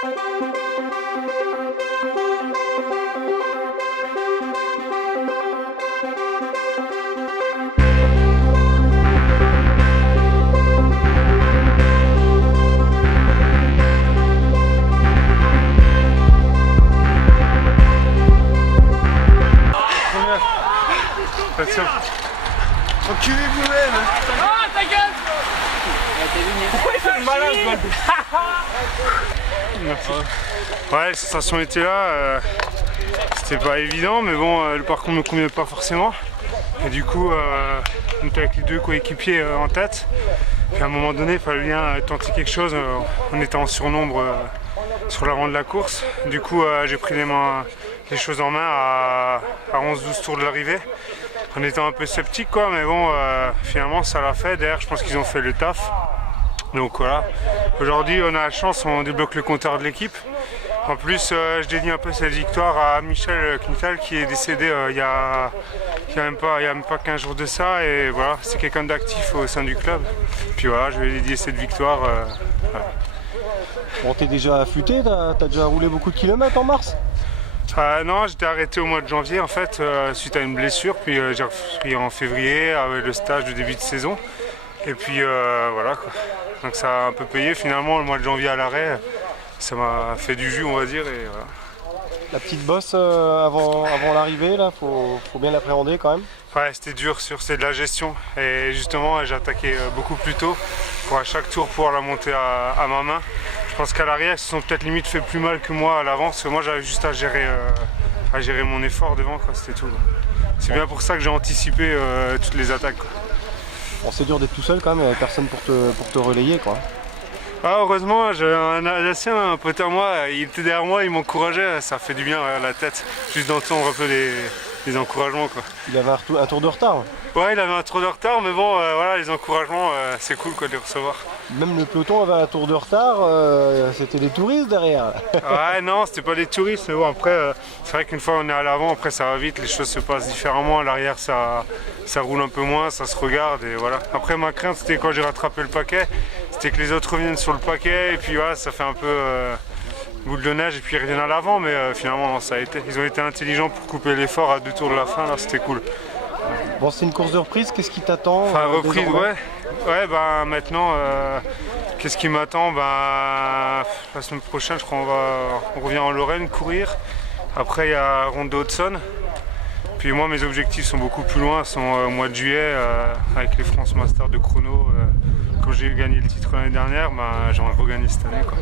Attention. Enculé vous-même. Ah, ta gueule! Pourquoi il fait le malin, ce Gold? Merci. Ouais, les sensations étaient là. C'était pas évident, mais bon, le parcours ne me convenait pas forcément. Et du coup, on était avec les deux coéquipiers en tête. Puis à un moment donné, il fallait bien tenter quelque chose. On était en surnombre sur l'avant de la course. Du coup, j'ai pris les choses en main à 11-12 tours de l'arrivée. En étant un peu sceptique, quoi, mais bon, finalement, ça l'a fait. D'ailleurs, je pense qu'ils ont fait le taf. Donc voilà. Aujourd'hui, on a la chance, on débloque le compteur de l'équipe. En plus, je dédie un peu cette victoire à Michel Quintal qui est décédé il y a même pas 15 jours de ça. Et voilà, c'est quelqu'un d'actif au sein du club. Puis voilà, je vais dédier cette victoire. Voilà. Bon, t'es déjà affûté, t'as déjà roulé beaucoup de kilomètres en mars? Non, j'étais arrêté au mois de janvier en fait, suite à une blessure. Puis j'ai repris en février avec le stage de début de saison. Et puis voilà quoi. Donc ça a un peu payé finalement le mois de janvier à l'arrêt. Ça m'a fait du jus on va dire et voilà. La petite bosse avant l'arrivée là, faut bien l'appréhender quand même. Ouais, c'était dur, c'est de la gestion. Et justement, j'ai attaqué beaucoup plus tôt pour à chaque tour pouvoir la monter à ma main. Je pense qu'à l'arrière, ils se sont peut-être limite fait plus mal que moi à l'avant, parce que moi j'avais juste à gérer mon effort devant, c'était tout. C'est bien pour ça que j'ai anticipé toutes les attaques. Quoi. Bon, c'est dur d'être tout seul quand même, il n'y avait personne pour te relayer quoi. Ah, heureusement, j'ai un Alsacien, un pote à moi, il était derrière moi, il m'encourageait, ça fait du bien à la tête, juste d'entendre un peu les encouragements. Quoi. Il avait un tour de retard. Ouais, il avait un tour de retard, mais bon, voilà, les encouragements, c'est cool quoi, de les recevoir. Même le peloton avait un tour de retard, c'était des touristes derrière. Ouais, non, c'était pas des touristes, mais bon, après, c'est vrai qu'une fois on est à l'avant, après ça va vite, les choses se passent différemment. À l'arrière, ça roule un peu moins, ça se regarde, et voilà. Après, ma crainte, c'était quand j'ai rattrapé le paquet, c'était que les autres reviennent sur le paquet, et puis voilà, ça fait un peu boule de neige, et puis ils reviennent à l'avant, mais finalement, non, ça a été. Ils ont été intelligents pour couper l'effort à 2 tours de la fin, là, c'était cool. Bon, c'est une course de reprise, qu'est-ce qui t'attend? Enfin, reprise, ouais. Ouais, bah maintenant, qu'est-ce qui m'attend? Bah, la semaine prochaine, je crois on revient en Lorraine courir. Après, il y a Ronde de Hudson. Puis moi, mes objectifs sont beaucoup plus loin, sont au mois de juillet avec les France Masters de chrono. Quand j'ai gagné le titre l'année dernière, bah, j'aimerais regagner cette année. Quoi.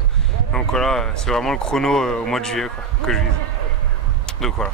Donc voilà, c'est vraiment le chrono au mois de juillet quoi, que je vise. Donc voilà.